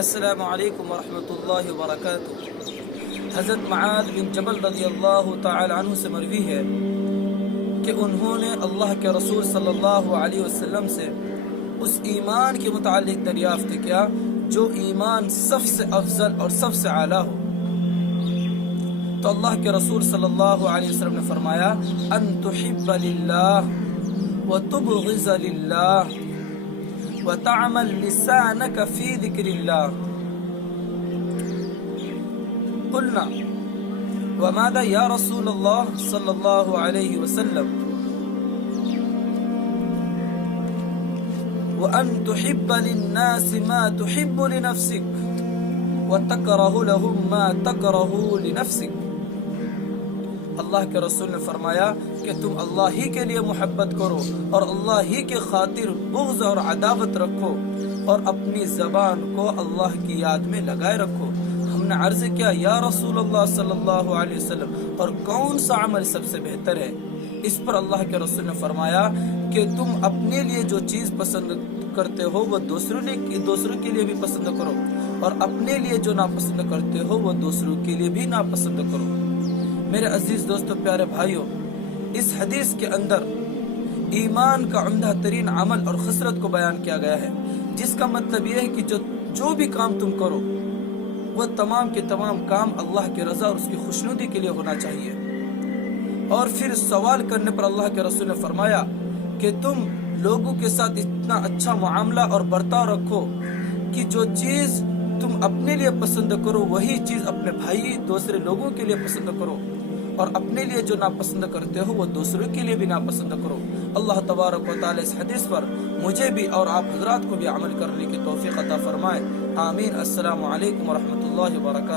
السلام علیکم ورحمۃ اللہ وبرکاتہ۔ حضرت معاذ بن جبل رضی اللہ تعالی عنہ سے مروی ہے کہ انہوں نے اللہ کے رسول صلی اللہ علیہ وسلم سے اس ایمان کے متعلق دریافت کیا جو ایمان سب سے افضل اور سب سے اعلیٰ ہو، تو اللہ کے رسول صلی اللہ علیہ وسلم نے فرمایا ان تحب للہ وتبغض للہ وتعمل لسانك في ذكر الله۔ قلنا وماذا يا رسول الله صلى الله عليه وسلم؟ وأن تحب للناس ما تحب لنفسك وتكره لهم ما تكره لنفسك۔ اللہ کے رسول نے فرمایا کہ تم اللہ ہی کے لیے محبت کرو اور اللہ ہی کے خاطر بغض اور عداوت رکھو، اور اپنی زبان کو اللہ کی یاد میں لگائے رکھو۔ ہم نے عرض کیا یا رسول اللہ صلی اللہ علیہ وسلم، اور کون سا عمل سب سے بہتر ہے؟ اس پر اللہ کے رسول نے فرمایا کہ تم اپنے لیے جو چیز پسند کرتے ہو وہ دوسروں کے لیے بھی پسند کرو، اور اپنے لیے جو ناپسند کرتے ہو وہ دوسروں کے لیے بھی ناپسند کرو۔ میرے عزیز دوستو، پیارے بھائیو، اس حدیث کے اندر ایمان کا عمدہ ترین عمل اور خصلت کو بیان کیا گیا ہے، جس کا مطلب یہ ہے کہ جو بھی کام تم کرو وہ تمام کے تمام کام اللہ کی رضا اور اس کی خوشنودی کے لیے ہونا چاہیے۔ اور پھر سوال کرنے پر اللہ کے رسول نے فرمایا کہ تم لوگوں کے ساتھ اتنا اچھا معاملہ اور برتاؤ رکھو کہ جو چیز تم اپنے لیے پسند کرو وہی چیز اپنے بھائی دوسرے لوگوں کے لیے پسند کرو، اور اپنے لیے جو ناپسند کرتے ہو وہ دوسروں کے لیے بھی ناپسند کرو۔ اللہ تبارک و تعالی اس حدیث پر مجھے بھی اور آپ حضرات کو بھی عمل کرنے کی توفیق عطا فرمائے، آمین۔ السلام علیکم ورحمۃ اللہ وبرکاتہ۔